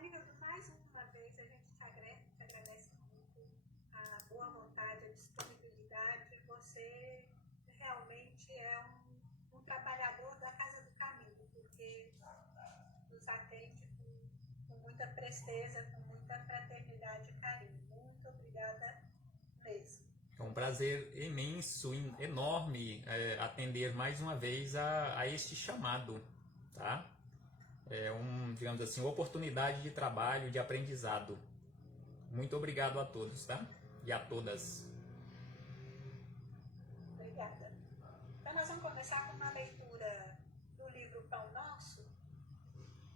Anildo, mais uma vez a gente te agradece muito a boa vontade, a disponibilidade. Você realmente é um trabalhador da Casa do Caminho, porque nos atende com muita presteza, com muita fraternidade e carinho. Muito obrigada mesmo. É um prazer imenso, enorme atender mais uma vez a este chamado, tá? É digamos assim, oportunidade de trabalho, de aprendizado. Muito obrigado a todos, tá? E a todas. Obrigada. Então nós vamos começar com uma leitura do livro Pão Nosso.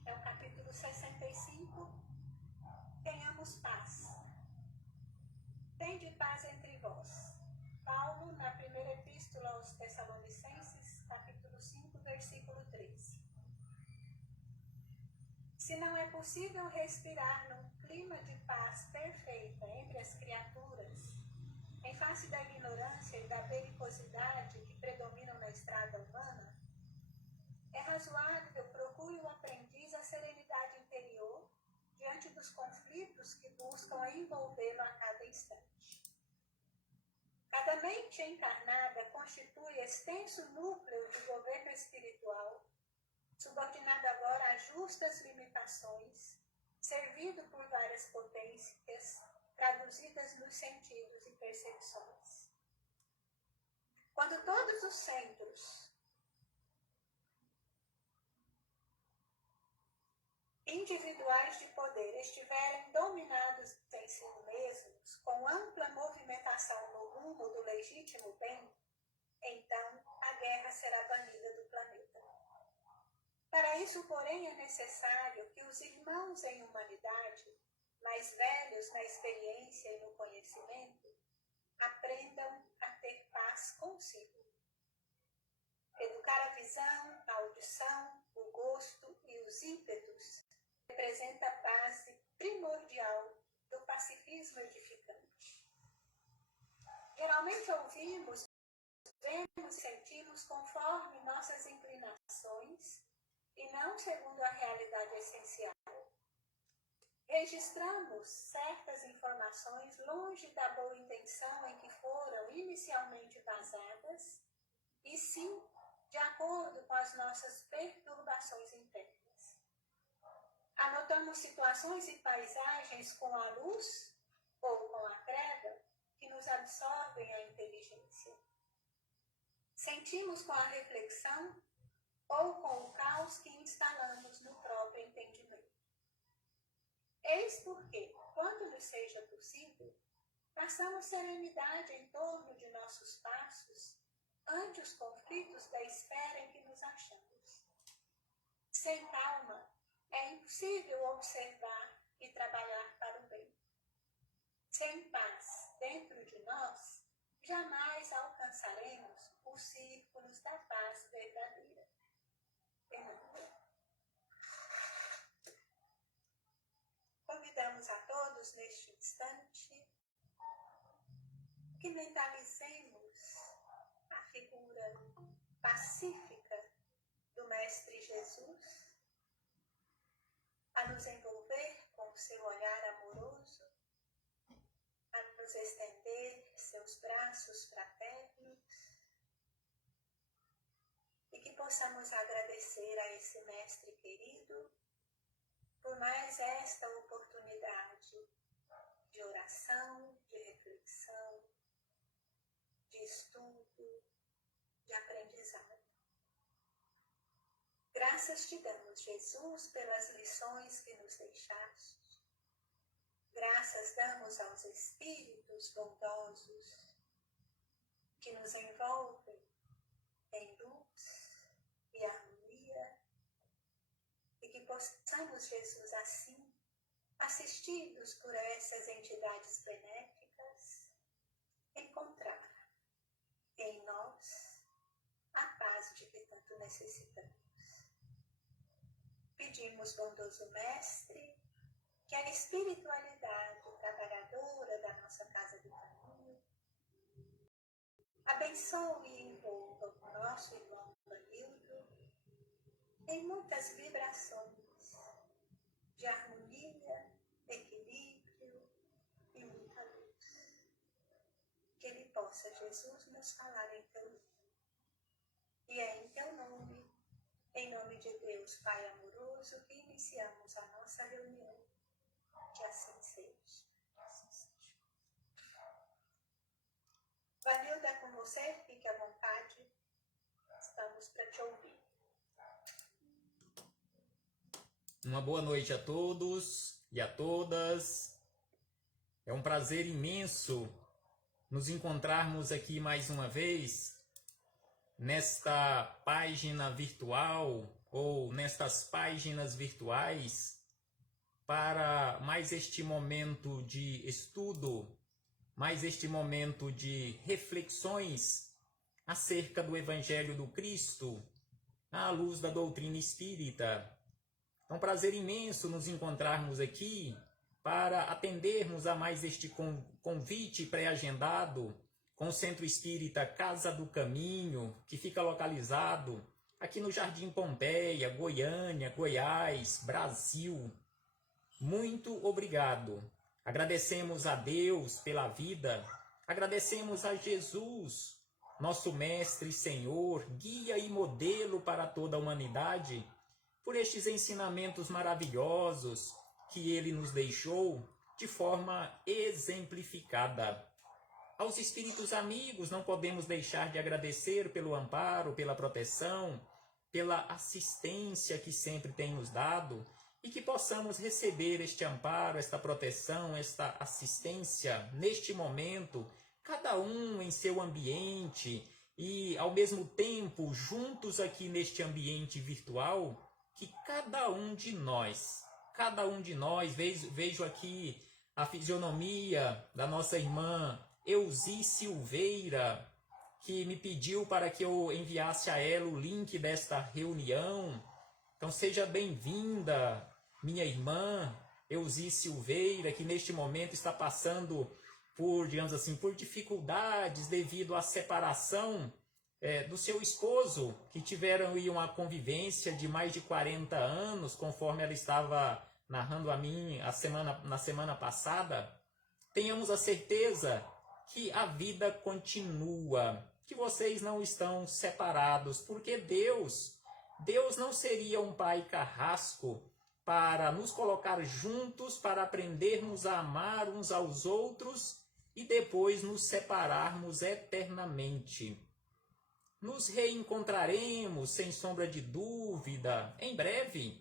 É o capítulo 65. Tenhamos paz. Tende paz entre vós. Paulo, na primeira epístola aos Tessalonicenses, capítulo 5, versículo 13. Se não é possível respirar num clima de paz perfeita entre as criaturas, em face da ignorância e da belicosidade que predominam na estrada humana, é razoável procure o aprendiz a serenidade interior diante dos conflitos que buscam envolvê-lo a cada instante. Cada mente encarnada constitui extenso núcleo de governo espiritual, subordinado agora a justas limitações, servido por várias potências, traduzidas nos sentidos e percepções. Quando todos os centros individuais de poder estiverem dominados em si mesmos, com ampla movimentação no rumo do legítimo bem, então a guerra será banida do planeta. Para isso, porém, é necessário que os irmãos em humanidade, mais velhos na experiência e no conhecimento, aprendam a ter paz consigo. Educar a visão, a audição, o gosto e os ímpetos representa a base primordial do pacifismo edificante. Geralmente ouvimos, vemos e sentimos conforme nossas inclinações e não segundo a realidade essencial. Registramos certas informações longe da boa intenção em que foram inicialmente baseadas e sim de acordo com as nossas perturbações internas. Anotamos situações e paisagens com a luz ou com a treva que nos absorvem a inteligência. Sentimos com a reflexão ou com o caos que instalamos no próprio entendimento. Eis porque, quando nos seja possível, façamos serenidade em torno de nossos passos ante os conflitos da esfera em que nos achamos. Sem calma, é impossível observar e trabalhar para o bem. Sem paz dentro de nós, jamais alcançaremos os círculos da paz verdadeira. Convidamos a todos neste instante que mentalizemos a figura pacífica do Mestre Jesus, a nos envolver com o seu olhar amoroso, a nos estender seus braços fraternos e que possamos agradecer a esse Mestre querido por mais esta oportunidade de oração, de reflexão, de estudo, de aprendizado. Graças te damos, Jesus, pelas lições que nos deixaste. Graças damos aos Espíritos bondosos que nos envolvem em luz e harmonia e que possamos, Jesus, assim, assistidos por essas entidades benéficas, encontrar em nós a paz de que tanto necessitamos. Pedimos, bondoso Mestre, que a espiritualidade trabalhadora da nossa Casa do Caminho abençoe e envolva o nosso irmão Anildo em muitas vibrações de harmonia possa Jesus nos falar em teu nome. E é em teu nome, em nome de Deus, Pai amoroso, que iniciamos a nossa reunião. Que assim seja. Vanilda, é com você, fique à vontade. Estamos para te ouvir. Uma boa noite a todos e a todas. É um prazer imenso nos encontrarmos aqui mais uma vez nesta página virtual ou nestas páginas virtuais para mais este momento de estudo, mais este momento de reflexões acerca do Evangelho do Cristo à luz da doutrina espírita. É um prazer imenso nos encontrarmos aqui para atendermos a mais este convite pré-agendado com o Centro Espírita Casa do Caminho, que fica localizado aqui no Jardim Pompeia, Goiânia, Goiás, Brasil. Muito obrigado. Agradecemos a Deus pela vida, agradecemos a Jesus, nosso Mestre e Senhor, guia e modelo para toda a humanidade, por estes ensinamentos maravilhosos que Ele nos deixou de forma exemplificada. Aos espíritos amigos não podemos deixar de agradecer pelo amparo, pela proteção, pela assistência que sempre tem nos dado e que possamos receber este amparo, esta proteção, esta assistência neste momento, cada um em seu ambiente e ao mesmo tempo juntos aqui neste ambiente virtual, que cada um de nós, vejo aqui a fisionomia da nossa irmã Euzi Silveira, que me pediu para que eu enviasse a ela o link desta reunião. Então seja bem-vinda, minha irmã Euzi Silveira, que neste momento está passando por, digamos assim, por dificuldades devido à separação do seu esposo, que tiveram aí uma convivência de mais de 40 anos, conforme ela estava narrando a mim na semana passada. Tenhamos a certeza que a vida continua, que vocês não estão separados, porque Deus não seria um pai carrasco para nos colocar juntos, para aprendermos a amar uns aos outros e depois nos separarmos eternamente. Nos reencontraremos, sem sombra de dúvida, em breve,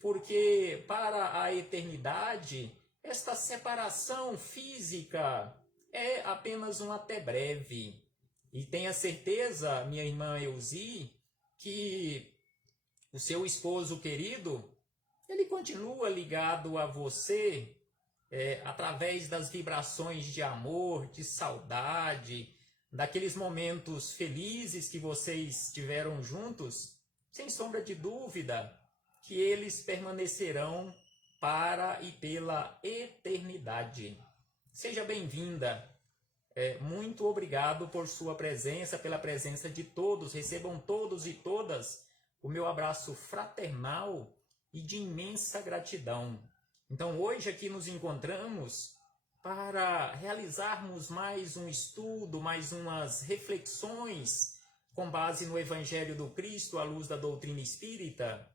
porque para a eternidade, esta separação física é apenas um até breve. E tenha certeza, minha irmã Euzi, que o seu esposo querido, ele continua ligado a você através das vibrações de amor, de saudade, daqueles momentos felizes que vocês tiveram juntos, sem sombra de dúvida, que eles permanecerão para e pela eternidade. Seja bem-vinda. Muito obrigado por sua presença, pela presença de todos. Recebam todos e todas o meu abraço fraternal e de imensa gratidão. Então, hoje aqui nos encontramos para realizarmos mais um estudo, mais umas reflexões com base no Evangelho do Cristo à luz da doutrina espírita.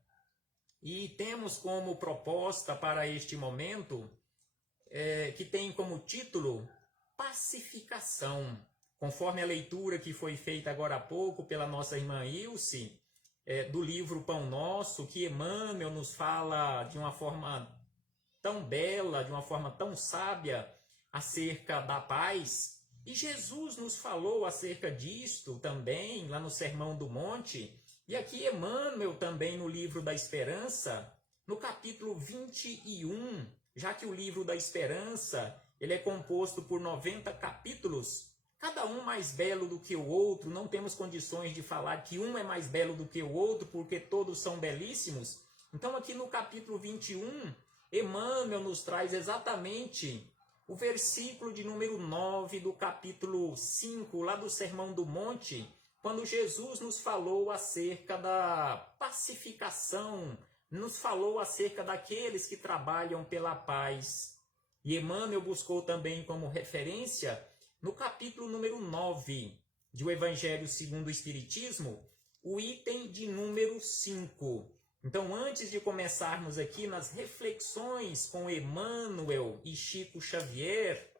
E temos como proposta para este momento, que tem como título Pacificação, conforme a leitura que foi feita agora há pouco pela nossa irmã Ilse, do livro Pão Nosso, que Emmanuel nos fala de uma forma tão bela, de uma forma tão sábia, acerca da paz. E Jesus nos falou acerca disto também, lá no Sermão do Monte. E aqui Emmanuel também no livro da Esperança, no capítulo 21, já que o livro da Esperança ele é composto por 90 capítulos, cada um mais belo do que o outro. Não temos condições de falar que um é mais belo do que o outro, porque todos são belíssimos. Então aqui no capítulo 21, Emmanuel nos traz exatamente o versículo de número 9 do capítulo 5, lá do Sermão do Monte, quando Jesus nos falou acerca da pacificação, nos falou acerca daqueles que trabalham pela paz. E Emmanuel buscou também como referência no capítulo número 9 de O Evangelho segundo o Espiritismo, o item de número 5. Então, antes de começarmos aqui nas reflexões com Emmanuel e Chico Xavier,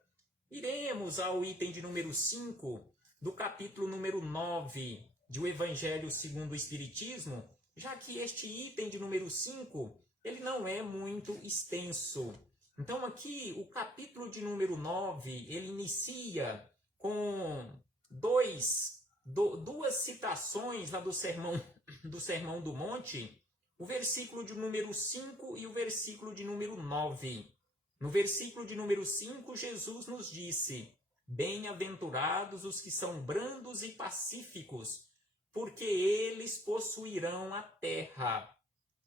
iremos ao item de número 5 do capítulo número 9 de O Evangelho segundo o Espiritismo, já que este item de número 5, ele não é muito extenso. Então, aqui, o capítulo de número 9, ele inicia com duas citações lá do Sermão do Monte, o versículo de número 5 e o versículo de número 9. No versículo de número 5, Jesus nos disse: bem-aventurados os que são brandos e pacíficos, porque eles possuirão a terra.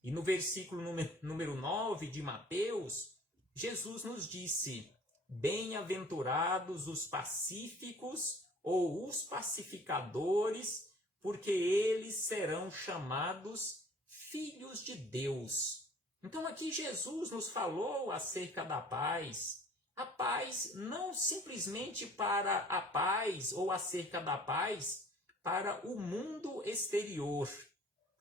E no versículo número 9 de Mateus, Jesus nos disse: bem-aventurados os pacíficos ou os pacificadores, porque eles serão chamados filhos de Deus. Então aqui Jesus nos falou acerca da paz. A paz não simplesmente para a paz ou acerca da paz para o mundo exterior.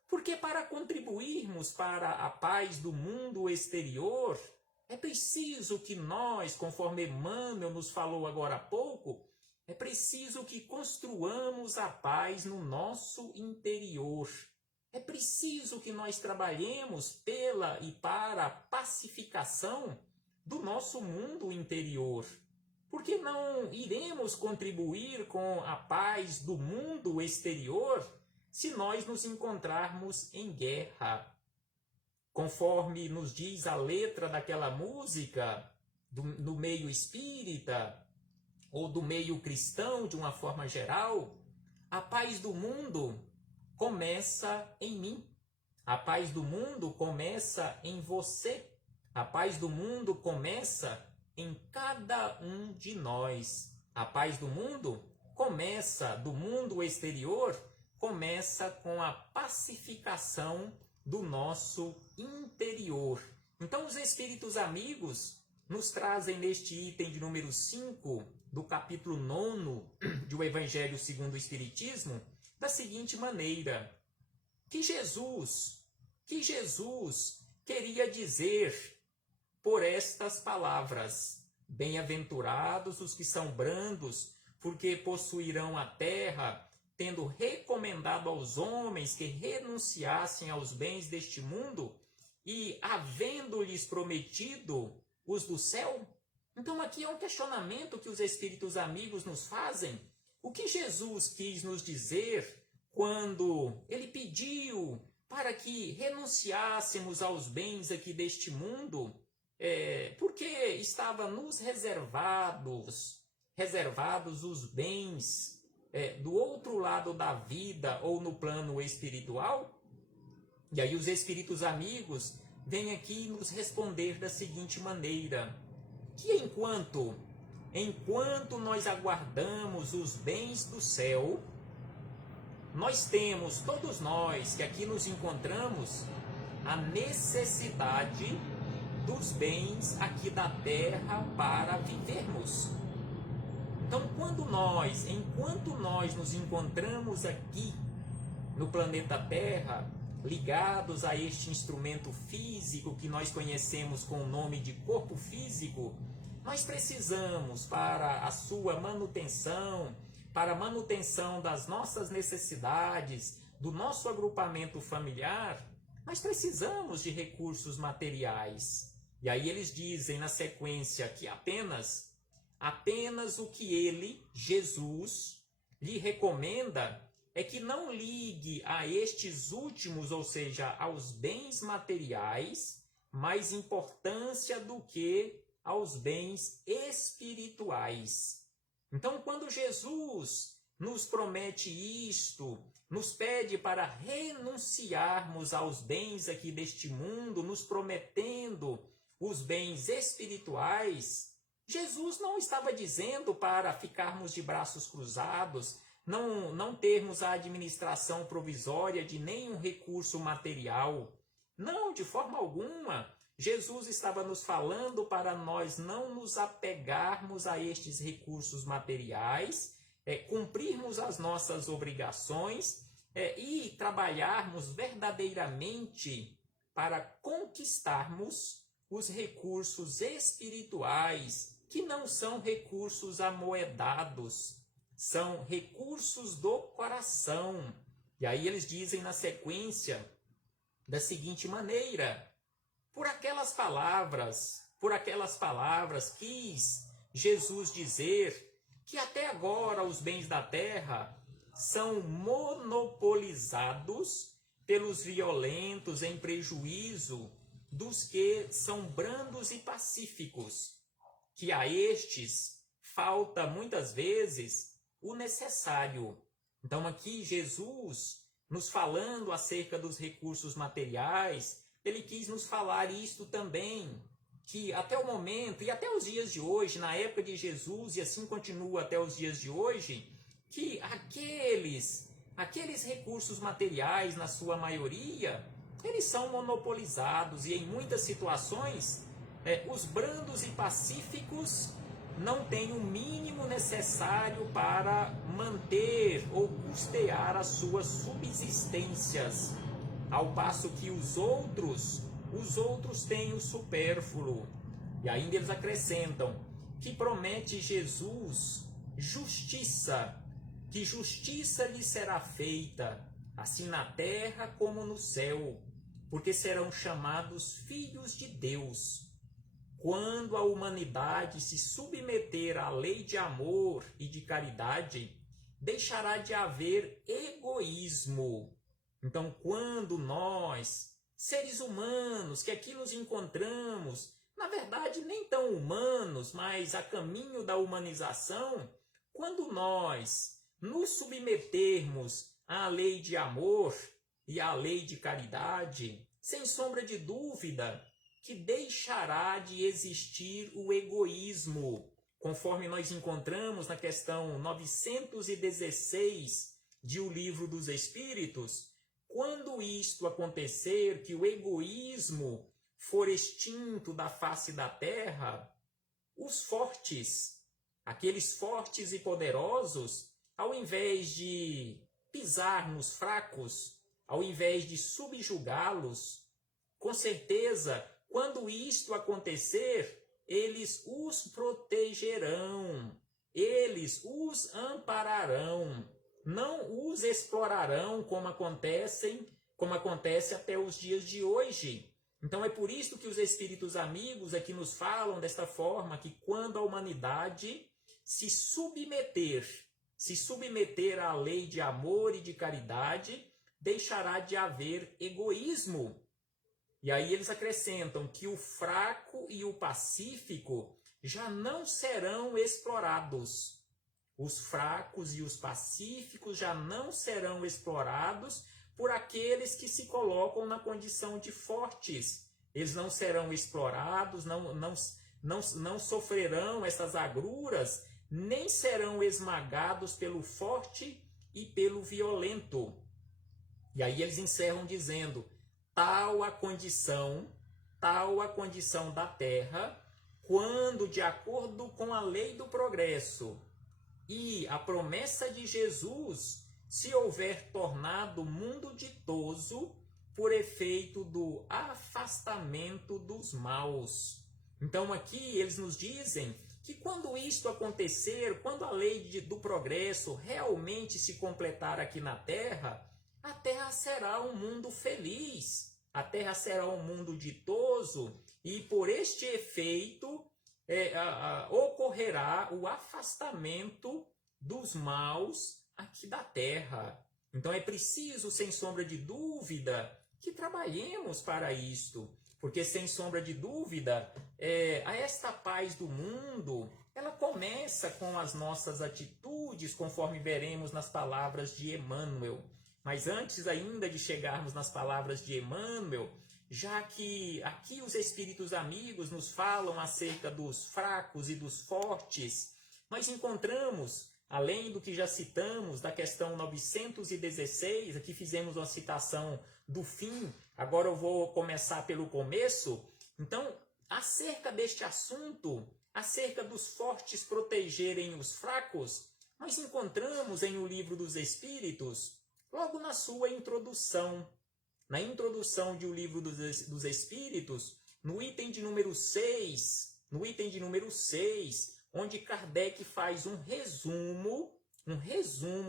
Porque para contribuirmos para a paz do mundo exterior, é preciso que nós, conforme Emmanuel nos falou agora há pouco, é preciso que construamos a paz no nosso interior. É preciso que nós trabalhemos pela e para a pacificação do nosso mundo interior. Porque não iremos contribuir com a paz do mundo exterior se nós nos encontrarmos em guerra. Conforme nos diz a letra daquela música, no meio espírita, ou do meio cristão de uma forma geral, a paz do mundo começa em mim. A paz do mundo começa em você. A paz do mundo começa em cada um de nós. A paz do mundo começa, do mundo exterior, começa com a pacificação do nosso interior. Então, os espíritos amigos nos trazem neste item de número 5 do capítulo 9 de O Evangelho segundo o Espiritismo, da seguinte maneira: que Jesus queria dizer por estas palavras: bem-aventurados os que são brandos, porque possuirão a terra, tendo recomendado aos homens que renunciassem aos bens deste mundo e havendo-lhes prometido os do céu? Então aqui é um questionamento que os espíritos amigos nos fazem. O que Jesus quis nos dizer quando ele pediu para que renunciássemos aos bens aqui deste mundo? Porque estava nos reservados os bens do outro lado da vida ou no plano espiritual? E aí os espíritos amigos vêm aqui nos responder da seguinte maneira: que enquanto nós aguardamos os bens do céu, nós temos, todos nós que aqui nos encontramos, a necessidade dos bens aqui da terra para vivermos. Então, enquanto nós nos encontramos aqui no planeta Terra, ligados a este instrumento físico que nós conhecemos com o nome de corpo físico, nós precisamos, para a sua manutenção, para a manutenção das nossas necessidades, do nosso agrupamento familiar, nós precisamos de recursos materiais. E aí eles dizem na sequência que apenas o que ele, Jesus, lhe recomenda é que não ligue a estes últimos, ou seja, aos bens materiais, mais importância do que aos bens espirituais. Então, quando Jesus nos promete isto, nos pede para renunciarmos aos bens aqui deste mundo, nos prometendo os bens espirituais, Jesus não estava dizendo para ficarmos de braços cruzados, não termos a administração provisória de nenhum recurso material. Não, de forma alguma. Jesus estava nos falando para nós não nos apegarmos a estes recursos materiais, cumprirmos as nossas obrigações e trabalharmos verdadeiramente para conquistarmos os recursos espirituais, que não são recursos amoedados, são recursos do coração. E aí eles dizem na sequência da seguinte maneira: por aquelas palavras quis Jesus dizer que até agora os bens da terra são monopolizados pelos violentos em prejuízo dos que são brandos e pacíficos, que a estes falta muitas vezes o necessário. Então aqui Jesus, nos falando acerca dos recursos materiais, ele quis nos falar isto também, que até o momento e até os dias de hoje, na época de Jesus, e assim continua até os dias de hoje, que aqueles recursos materiais, na sua maioria, eles são monopolizados, e em muitas situações, os brandos e pacíficos não têm o mínimo necessário para manter ou custear as suas subsistências, ao passo que os outros têm o supérfluo. E ainda eles acrescentam que promete Jesus justiça, que justiça lhe será feita, assim na terra como no céu, porque serão chamados filhos de Deus. Quando a humanidade se submeter à lei de amor e de caridade, deixará de haver egoísmo. Então, quando nós, seres humanos, que aqui nos encontramos, na verdade nem tão humanos, mas a caminho da humanização, quando nós nos submetermos à lei de amor e à lei de caridade, sem sombra de dúvida, que deixará de existir o egoísmo, conforme nós encontramos na questão 916 de O Livro dos Espíritos. Quando isto acontecer, que o egoísmo for extinto da face da terra, os fortes, aqueles fortes e poderosos, ao invés de pisar nos fracos, ao invés de subjugá-los, com certeza, quando isto acontecer, eles os protegerão, eles os ampararão, não os explorarão como acontece até os dias de hoje. Então é por isso que os espíritos amigos aqui nos falam desta forma, que quando a humanidade se submeter à lei de amor e de caridade, deixará de haver egoísmo. E aí eles acrescentam que o fraco e o pacífico já não serão explorados. Os fracos e os pacíficos já não serão explorados por aqueles que se colocam na condição de fortes. Eles não serão explorados, não sofrerão essas agruras, nem serão esmagados pelo forte e pelo violento. E aí eles encerram dizendo: tal a condição da terra, quando, de acordo com a lei do progresso e a promessa de Jesus, se houver tornado o mundo ditoso por efeito do afastamento dos maus. Então aqui eles nos dizem que quando isto acontecer, quando a lei do progresso realmente se completar aqui na Terra, a Terra será um mundo feliz, a Terra será um mundo ditoso, e por este efeito ocorrerá o afastamento dos maus aqui da Terra. Então é preciso, sem sombra de dúvida, que trabalhemos para isto, porque sem sombra de dúvida, esta paz do mundo, ela começa com as nossas atitudes, conforme veremos nas palavras de Emmanuel. Mas antes ainda de chegarmos nas palavras de Emmanuel, já que aqui os espíritos amigos nos falam acerca dos fracos e dos fortes, nós encontramos, além do que já citamos, da questão 916, aqui fizemos uma citação do fim, agora eu vou começar pelo começo, Então, acerca deste assunto, acerca dos fortes protegerem os fracos, nós encontramos em O Livro dos Espíritos, logo na sua introdução, na introdução de O Livro dos Espíritos, no item de número 6, onde Kardec faz um resumo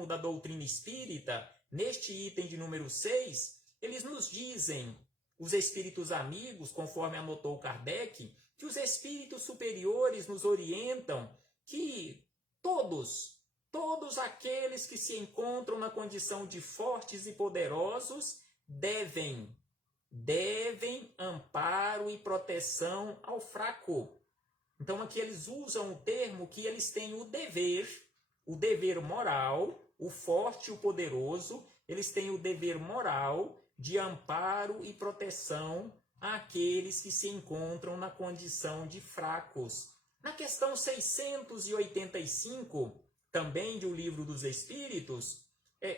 da doutrina espírita, neste item de número 6, eles nos dizem, os espíritos amigos, conforme anotou Kardec, que os espíritos superiores nos orientam que todos aqueles que se encontram na condição de fortes e poderosos devem amparo e proteção ao fraco. Então aqui eles usam o termo que eles têm o dever moral, o forte e o poderoso, eles têm o dever moral de amparo e proteção àqueles que se encontram na condição de fracos. Na questão 685, também de O Livro dos Espíritos,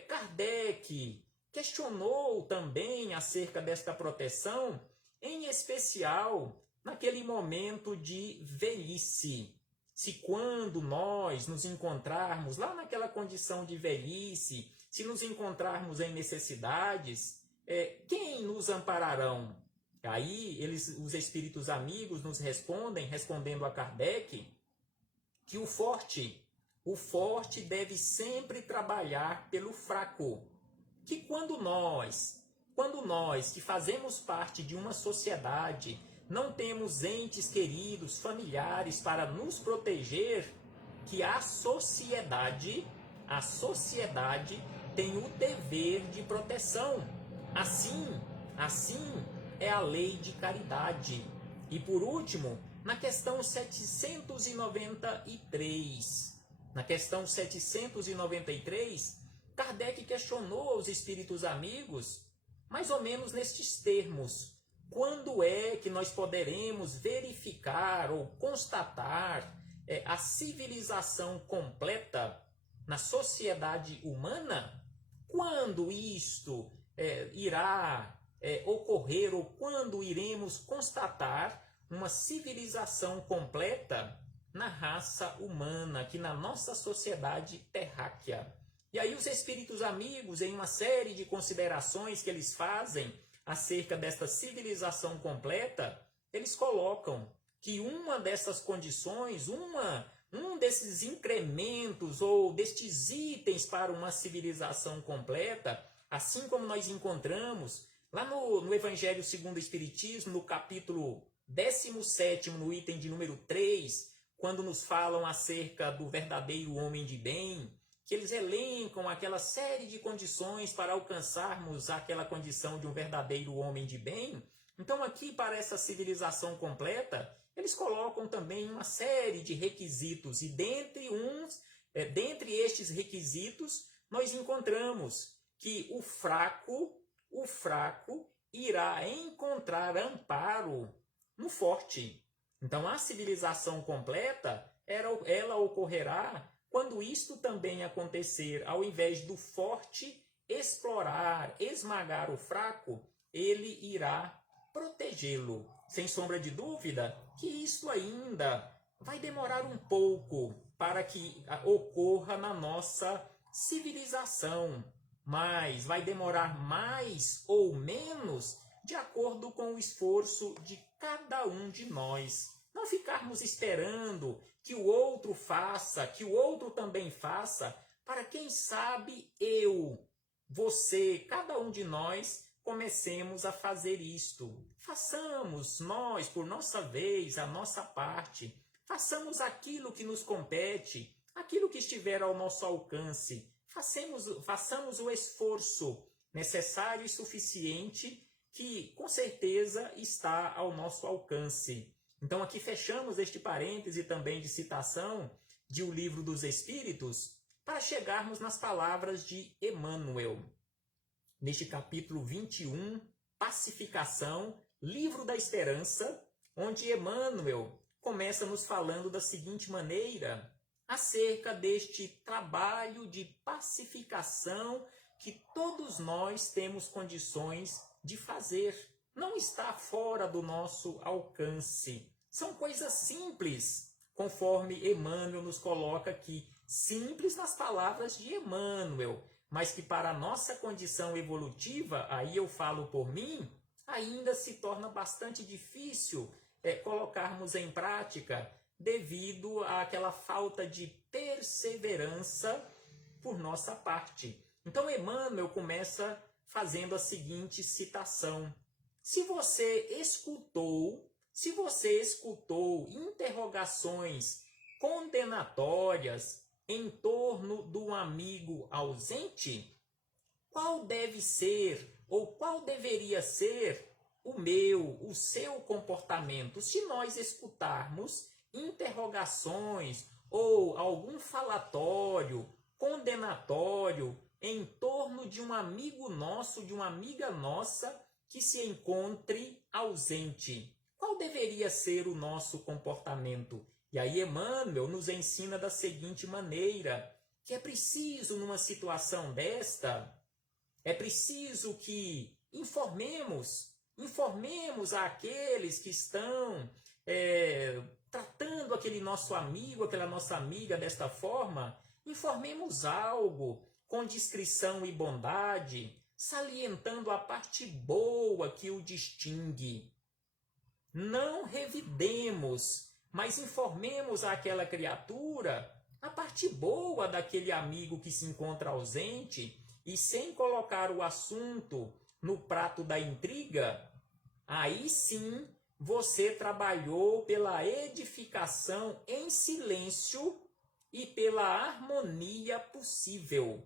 Kardec questionou também acerca desta proteção, em especial naquele momento de velhice. Se quando nós nos encontrarmos lá naquela condição de velhice, se nos encontrarmos em necessidades, quem nos ampararão? Aí os espíritos amigos nos respondendo a Kardec, que o forte deve sempre trabalhar pelo fraco. Que quando nós que fazemos parte de uma sociedade, não temos entes queridos, familiares para nos proteger, que a sociedade tem o dever de proteção. Assim é a lei de caridade. E por último, na questão 793, Kardec questionou os espíritos amigos, mais ou menos nestes termos: quando é que nós poderemos verificar ou constatar a civilização completa na sociedade humana? Quando isto irá ocorrer, ou quando iremos constatar uma civilização completa na raça humana, aqui na nossa sociedade terráquea? E aí os espíritos amigos, em uma série de considerações que eles fazem acerca desta civilização completa, eles colocam que uma dessas condições, um desses incrementos ou destes itens para uma civilização completa, assim como nós encontramos lá no Evangelho segundo o Espiritismo, no capítulo 17, no item de número 3, quando nos falam acerca do verdadeiro homem de bem, que eles elencam aquela série de condições para alcançarmos aquela condição de um verdadeiro homem de bem. Então aqui, para essa civilização completa, eles colocam também uma série de requisitos, e dentre estes requisitos, nós encontramos que o fraco irá encontrar amparo no forte. Então a civilização completa, ela ocorrerá quando isto também acontecer. Ao invés do forte explorar, esmagar o fraco, ele irá protegê-lo. Sem sombra de dúvida que isso ainda vai demorar um pouco para que ocorra na nossa civilização, mas vai demorar mais ou menos de acordo com o esforço de cada um de nós. Não ficarmos esperando que o outro faça, que o outro também faça, para quem sabe você, cada um de nós, comecemos a fazer isto. Façamos nós, por nossa vez, a nossa parte. Façamos aquilo que nos compete, aquilo que estiver ao nosso alcance. Façamos o esforço necessário e suficiente que, com certeza, está ao nosso alcance. Então aqui fechamos este parêntese também de citação de O Livro dos Espíritos, para chegarmos nas palavras de Emmanuel. Neste capítulo 21, Pacificação, Livro da Esperança, onde Emmanuel começa nos falando da seguinte maneira, acerca deste trabalho de pacificação que todos nós temos condições de fazer. não está fora do nosso alcance. São coisas simples, conforme Emmanuel nos coloca aqui. Simples nas palavras de Emmanuel, mas que para a nossa condição evolutiva, aí eu falo por mim, ainda se torna bastante difícil colocarmos em prática devido àquela falta de perseverança por nossa parte. Então Emmanuel começa fazendo a seguinte citação: se você escutou interrogações condenatórias em torno do amigo ausente, qual deve ser ou qual deveria ser o seu comportamento? Se nós escutarmos interrogações ou algum falatório condenatório em torno de um amigo nosso, de uma amiga nossa que se encontre ausente, qual deveria ser o nosso comportamento? E aí Emmanuel nos ensina da seguinte maneira, que é preciso numa situação desta, é preciso que informemos àqueles que estão tratando aquele nosso amigo, aquela nossa amiga desta forma, informemos algo com discrição e bondade, salientando a parte boa que o distingue. Não revidemos, mas informemos àquela criatura a parte boa daquele amigo que se encontra ausente, e sem colocar o assunto no prato da intriga, aí sim você trabalhou pela edificação em silêncio e pela harmonia possível.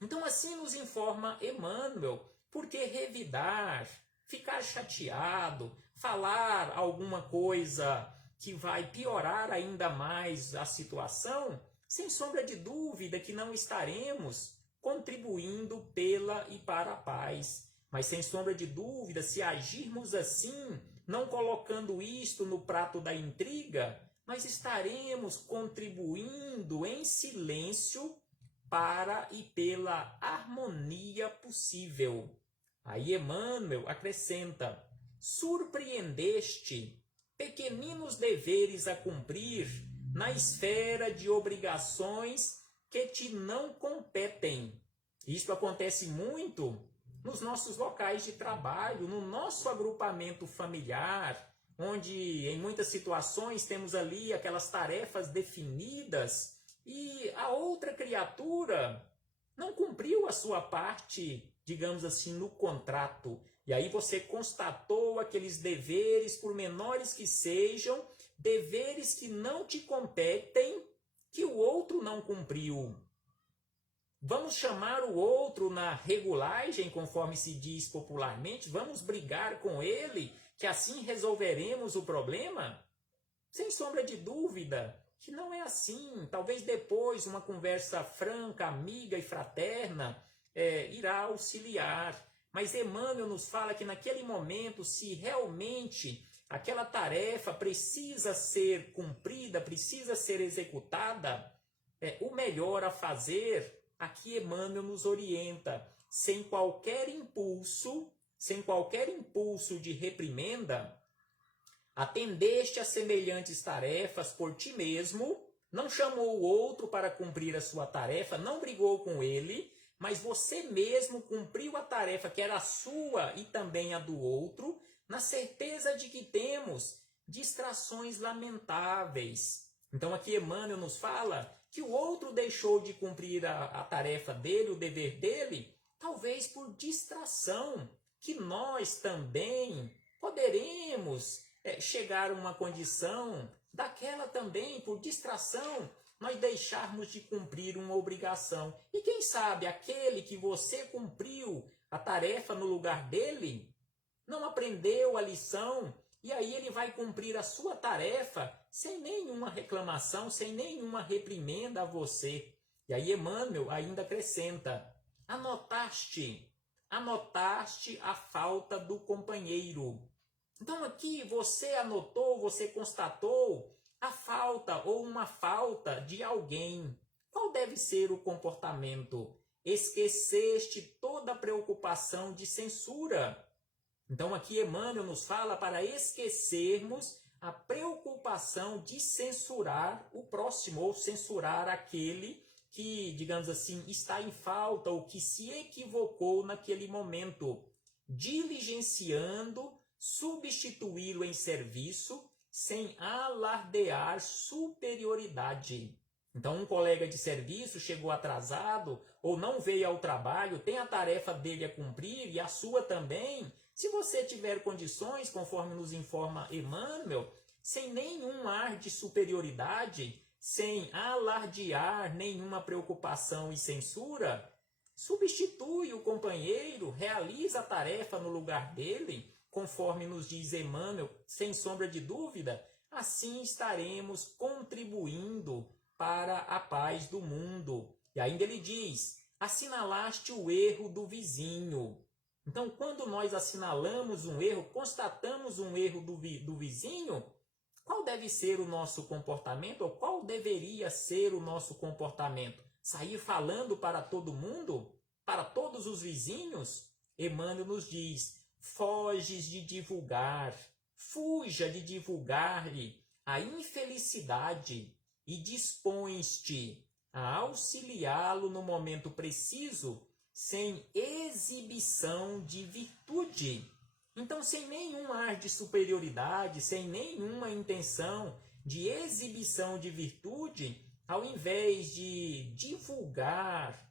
Então assim nos informa Emmanuel, porque revidar, ficar chateado, falar alguma coisa que vai piorar ainda mais a situação, sem sombra de dúvida que não estaremos contribuindo pela e para a paz. Mas sem sombra de dúvida, se agirmos assim, não colocando isto no prato da intriga, nós estaremos contribuindo em silêncio para e pela harmonia possível. Aí Emmanuel acrescenta: surpreendeste pequeninos deveres a cumprir na esfera de obrigações que te não competem. Isto acontece muito nos nossos locais de trabalho, no nosso agrupamento familiar, onde em muitas situações temos ali aquelas tarefas definidas e a outra criatura não cumpriu a sua parte, digamos assim, no contrato. E aí você constatou aqueles deveres, por menores que sejam, deveres que não te competem, que o outro não cumpriu. Vamos chamar o outro na regulagem, conforme se diz popularmente? Vamos brigar com ele, que assim resolveremos o problema? Sem sombra de dúvida que não é assim. Talvez depois uma conversa franca, amiga e fraterna irá auxiliar. Mas Emmanuel nos fala que naquele momento, se realmente aquela tarefa precisa ser cumprida, precisa ser executada, o melhor a fazer, aqui Emmanuel nos orienta, sem qualquer impulso de reprimenda, atendeste a semelhantes tarefas por ti mesmo, não chamou o outro para cumprir a sua tarefa, não brigou com ele, mas você mesmo cumpriu a tarefa que era a sua e também a do outro, na certeza de que temos distrações lamentáveis. Então aqui Emmanuel nos fala que o outro deixou de cumprir a tarefa dele, o dever dele, talvez por distração, que nós também poderemos chegar a uma condição daquela também, por distração, nós deixarmos de cumprir uma obrigação. E quem sabe aquele que você cumpriu a tarefa no lugar dele, não aprendeu a lição, e aí ele vai cumprir a sua tarefa sem nenhuma reclamação, sem nenhuma reprimenda a você. E aí Emmanuel ainda acrescenta: anotaste a falta do companheiro. Então aqui você anotou, você constatou a falta ou uma falta de alguém. Qual deve ser o comportamento? Esqueceste toda a preocupação de censura. Então aqui Emmanuel nos fala para esquecermos a preocupação de censurar o próximo, ou censurar aquele que, digamos assim, está em falta ou que se equivocou naquele momento, diligenciando substituí-lo em serviço sem alardear superioridade. Então, um colega de serviço chegou atrasado ou não veio ao trabalho, tem a tarefa dele a cumprir e a sua também. Se você tiver condições, conforme nos informa Emmanuel, sem nenhum ar de superioridade, sem alardear nenhuma preocupação e censura, substitui o companheiro, realiza a tarefa no lugar dele, conforme nos diz Emmanuel, sem sombra de dúvida, assim estaremos contribuindo para a paz do mundo. E ainda ele diz, assinalaste o erro do vizinho. Então, quando nós assinalamos um erro, constatamos um erro do vizinho, qual deve ser o nosso comportamento, ou qual deveria ser o nosso comportamento? Sair falando para todo mundo? Para todos os vizinhos? Emmanuel nos diz, foges de divulgar, fuja de divulgar-lhe a infelicidade e dispões-te a auxiliá-lo no momento preciso, sem exibição de virtude. Então, sem nenhum ar de superioridade, sem nenhuma intenção de exibição de virtude, ao invés de divulgar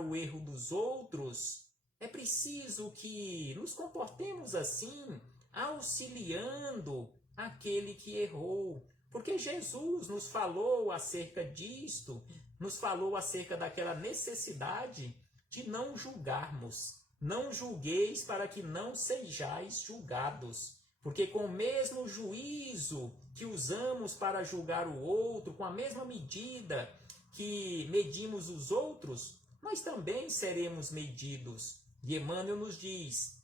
o erro dos outros, é preciso que nos comportemos assim, auxiliando aquele que errou. Porque Jesus nos falou acerca disto, nos falou acerca daquela necessidade de não julgarmos. Não julgueis para que não sejais julgados. Porque com o mesmo juízo que usamos para julgar o outro, com a mesma medida que medimos os outros, nós também seremos medidos. E Emmanuel nos diz,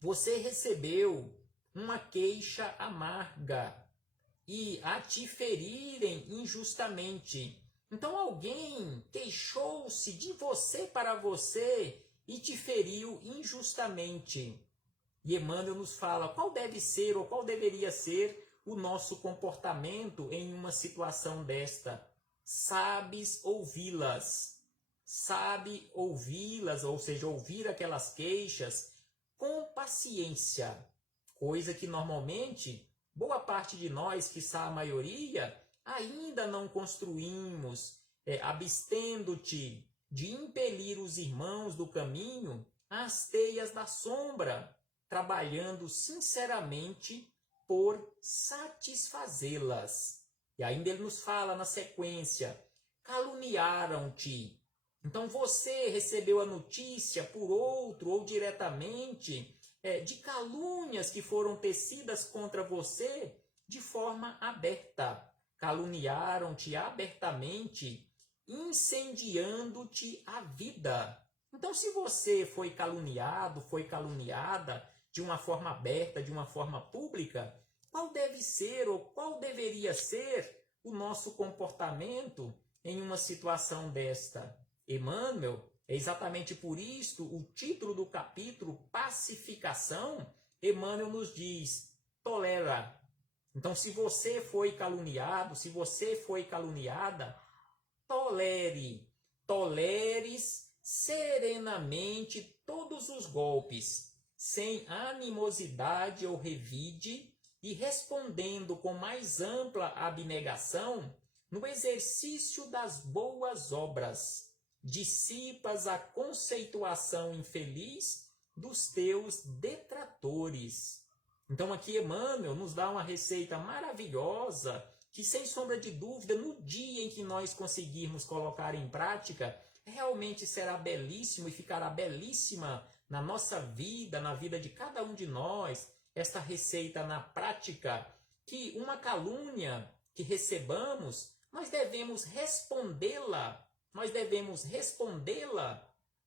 você recebeu uma queixa amarga e a te ferirem injustamente. Então alguém queixou-se de você para você e te feriu injustamente. E Emmanuel nos fala qual deve ser ou qual deveria ser o nosso comportamento em uma situação desta. Sabes ouvi-las. Sabe ouvi-las, ou seja, ouvir aquelas queixas com paciência. Coisa que normalmente boa parte de nós, quiçá a maioria, ainda não construímos, abstendo-te de impelir os irmãos do caminho às teias da sombra, trabalhando sinceramente por satisfazê-las. E ainda ele nos fala na sequência, caluniaram-te. Então você recebeu a notícia por outro ou diretamente de calúnias que foram tecidas contra você de forma aberta. Caluniaram-te abertamente, incendiando-te a vida. Então, se você foi caluniado, foi caluniada de uma forma aberta, de uma forma pública, qual deve ser ou qual deveria ser o nosso comportamento em uma situação desta? Emmanuel, é exatamente por isto o título do capítulo, Pacificação, Emmanuel nos diz, tolera. Então, se você foi caluniado, se você foi caluniada, toleres serenamente todos os golpes, sem animosidade ou revide, e respondendo com mais ampla abnegação no exercício das boas obras. Dissipas a conceituação infeliz dos teus detratores. Então aqui Emmanuel nos dá uma receita maravilhosa que, sem sombra de dúvida, no dia em que nós conseguirmos colocar em prática, realmente será belíssimo e ficará belíssima na nossa vida, na vida de cada um de nós, esta receita na prática, que uma calúnia que recebamos, nós devemos respondê-la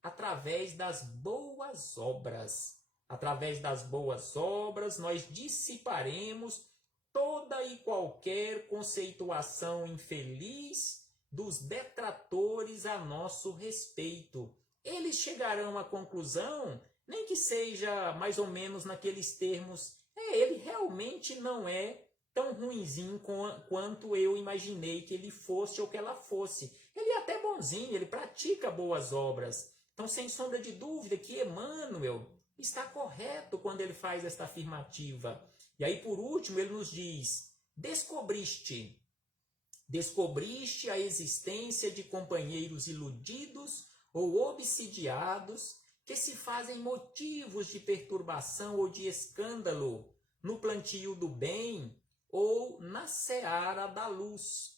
através das boas obras. Através das boas obras, nós dissiparemos toda e qualquer conceituação infeliz dos detratores a nosso respeito. Eles chegarão à conclusão Nem que seja mais ou menos naqueles termos, ele realmente não é tão ruinzinho quanto eu imaginei que ele fosse ou que ela fosse. Ele é até bonzinho, ele pratica boas obras. Então, sem sombra de dúvida que Emmanuel está correto quando ele faz esta afirmativa. E aí, por último, ele nos diz: descobriste a existência de companheiros iludidos ou obsidiados que se fazem motivos de perturbação ou de escândalo no plantio do bem ou na seara da luz.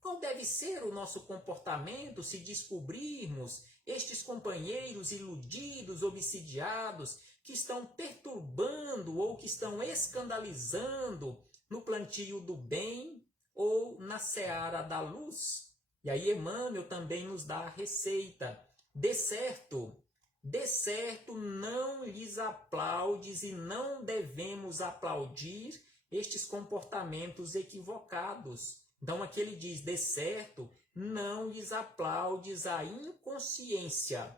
Qual deve ser o nosso comportamento se descobrirmos estes companheiros iludidos, obsidiados, que estão perturbando ou que estão escandalizando no plantio do bem ou na seara da luz? E aí Emmanuel também nos dá a receita. De certo, não lhes aplaudes e não devemos aplaudir estes comportamentos equivocados. Então aqui ele diz: de certo, não lhes aplaudes a inconsciência,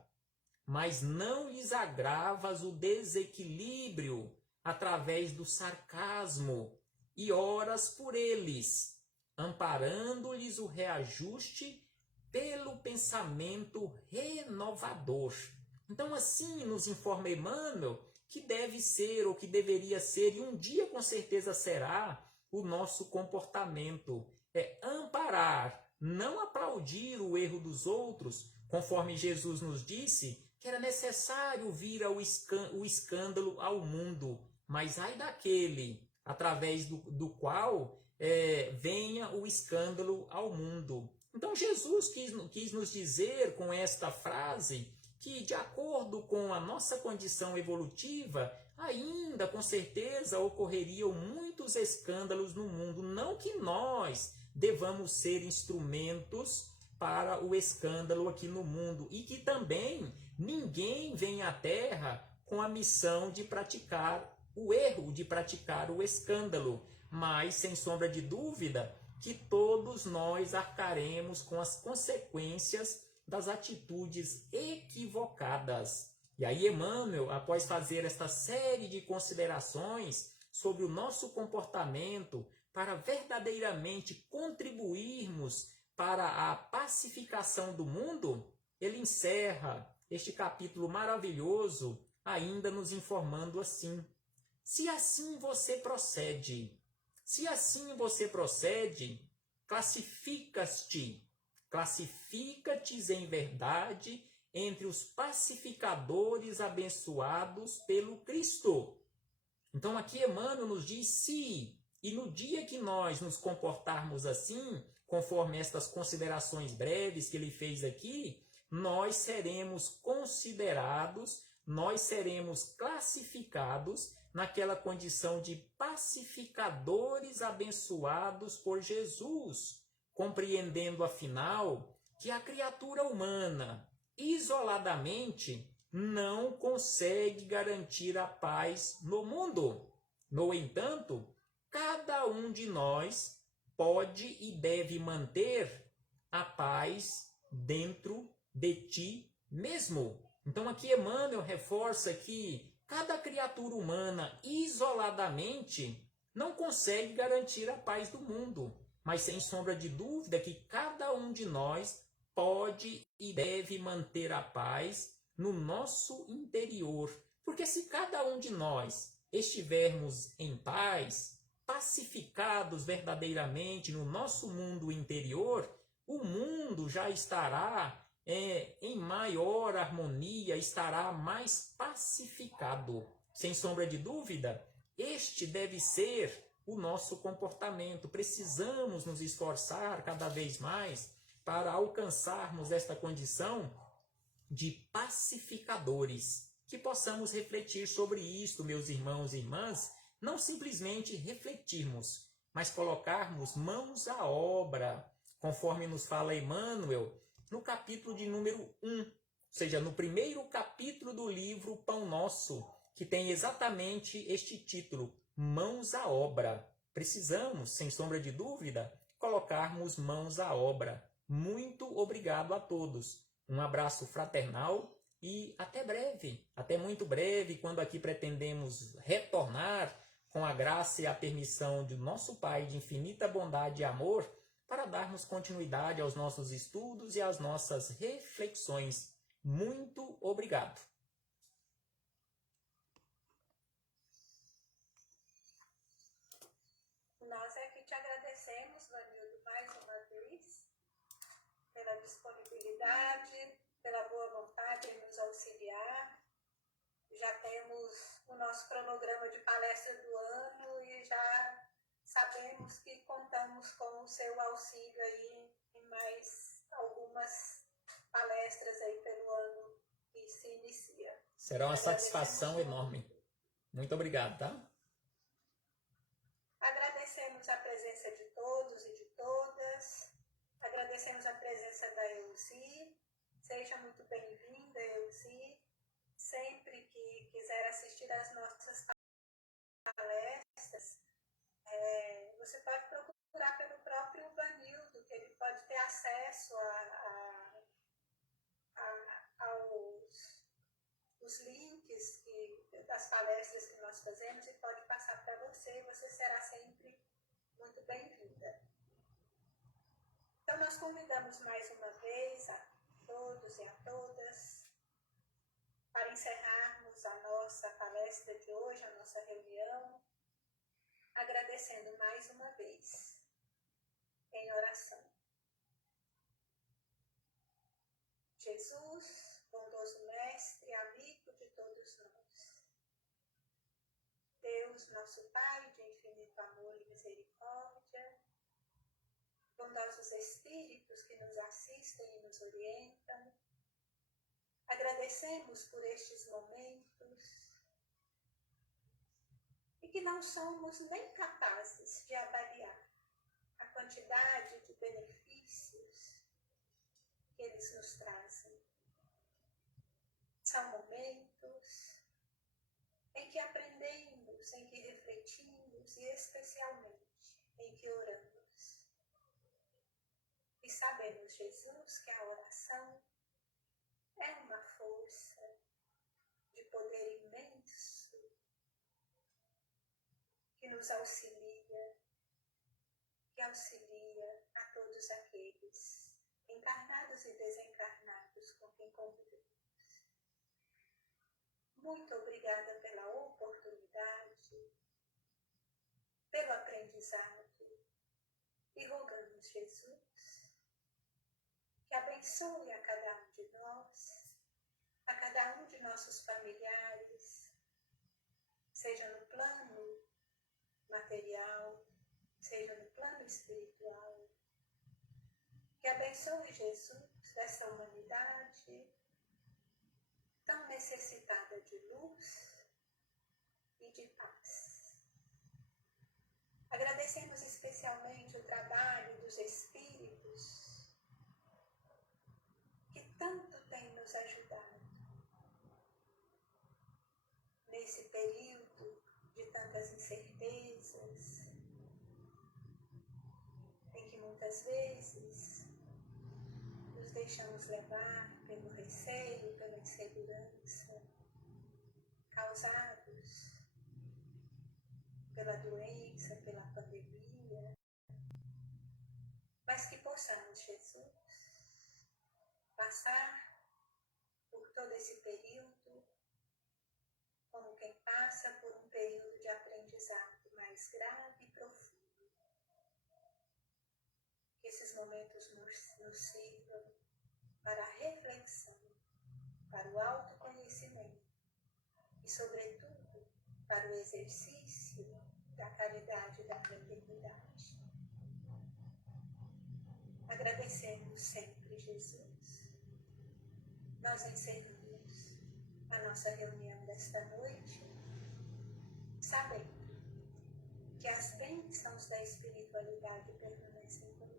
mas não lhes agravas o desequilíbrio através do sarcasmo, e oras por eles, amparando-lhes o reajuste pelo pensamento renovador. Então assim nos informa Emmanuel que deve ser ou que deveria ser, e um dia com certeza será, o nosso comportamento. É amparar, não aplaudir o erro dos outros, conforme Jesus nos disse que era necessário vir o escândalo ao mundo, mas ai daquele através do qual venha o escândalo ao mundo. Então Jesus quis nos dizer com esta frase que, de acordo com a nossa condição evolutiva, ainda com certeza ocorreriam muitos escândalos no mundo. Não que nós devamos ser instrumentos para o escândalo aqui no mundo, e que também ninguém vem à Terra com a missão de praticar o erro, de praticar o escândalo, mas sem sombra de dúvida que todos nós arcaremos com as consequências das atitudes equivocadas. E aí Emmanuel, após fazer esta série de considerações sobre o nosso comportamento para verdadeiramente contribuirmos para a pacificação do mundo, ele encerra este capítulo maravilhoso ainda nos informando assim: se assim você procede, classifica-te em verdade entre os pacificadores abençoados pelo Cristo. Então aqui Emmanuel nos diz se, e no dia que nós nos comportarmos assim, conforme estas considerações breves que ele fez aqui, nós seremos considerados, nós seremos classificados naquela condição de pacificadores abençoados por Jesus, compreendendo afinal que a criatura humana, isoladamente, não consegue garantir a paz no mundo. No entanto, cada um de nós pode e deve manter a paz dentro de ti mesmo. Então aqui Emmanuel reforça que cada criatura humana isoladamente não consegue garantir a paz do mundo, mas sem sombra de dúvida que cada um de nós pode e deve manter a paz no nosso interior. Porque se cada um de nós estivermos em paz, pacificados verdadeiramente no nosso mundo interior, o mundo já estará em maior harmonia, estará mais pacificado. Sem sombra de dúvida, este deve ser o nosso comportamento. Precisamos nos esforçar cada vez mais para alcançarmos esta condição de pacificadores. Que possamos refletir sobre isto, meus irmãos e irmãs, não simplesmente refletirmos, mas colocarmos mãos à obra, conforme nos fala Emmanuel, no capítulo de número 1, ou seja, no primeiro capítulo do livro Pão Nosso, que tem exatamente este título, Mãos à Obra. Precisamos, sem sombra de dúvida, colocarmos mãos à obra. Muito obrigado a todos. Um abraço fraternal e até breve, até muito breve, quando aqui pretendemos retornar com a graça e a permissão de nosso Pai de infinita bondade e amor, para darmos continuidade aos nossos estudos e às nossas reflexões. Muito obrigado. Nós é que te agradecemos, Vanildo, mais uma vez, pela disponibilidade, pela boa vontade em nos auxiliar. Já temos o nosso cronograma de palestra do ano e já sabemos que contamos com o seu auxílio aí em mais algumas palestras aí pelo ano que se inicia. Será uma satisfação enorme. Muito obrigado, tá? Agradecemos a presença de todos e de todas. Agradecemos a presença da Elzi. Seja muito bem-vinda, Elzi. Sempre que quiser assistir às nossas palestras, você pode procurar pelo próprio Vanildo, que ele pode ter acesso aos links das palestras que nós fazemos e pode passar para você, e você será sempre muito bem-vinda. Então, nós convidamos mais uma vez a todos e a todas para encerrarmos a nossa palestra de hoje, a nossa reunião, agradecendo mais uma vez em oração. Jesus, bondoso Mestre, amigo de todos nós. Deus, nosso Pai de infinito amor e misericórdia, bondosos Espíritos que nos assistem e nos orientam, agradecemos por estes momentos e que não somos nem capazes de avaliar a quantidade de benefícios que eles nos trazem. São momentos em que aprendemos, em que refletimos e especialmente em que oramos. E sabemos, Jesus, que a oração é uma força de poder imenso que nos auxilia, que auxilia a todos aqueles encarnados e desencarnados com quem convivemos. Muito obrigada pela oportunidade, pelo aprendizado e rogamos, Jesus, que abençoe a cada um de nós, a cada um de nossos familiares, seja no plano material, seja no plano espiritual. Que abençoe, Jesus, essa humanidade tão necessitada de luz e de paz. Agradecemos especialmente o trabalho dos Espíritos que tanto têm nos ajudado nesse período de tantas incertezas, em que muitas vezes nos deixamos levar pelo receio, pela insegurança, causados pela doença, pela pandemia, mas que possamos, Jesus, passar por todo esse período como quem passa por um período de aprendizado mais grave e profundo. Que esses momentos nos sirvam para a reflexão, para o autoconhecimento e, sobretudo, para o exercício da caridade e da fraternidade. Agradecemos sempre, Jesus. Nós encerramos a nossa reunião desta noite, sabendo que as bênçãos da espiritualidade permanecem conosco.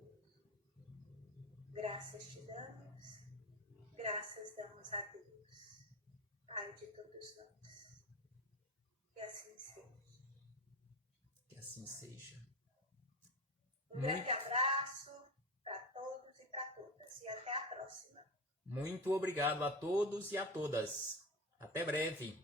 Graças te damos, graças damos a Deus, Pai de todos nós. Que assim seja. Que assim seja. Um grande abraço para todos e para todas. E até a próxima. Muito obrigado a todos e a todas. Até breve.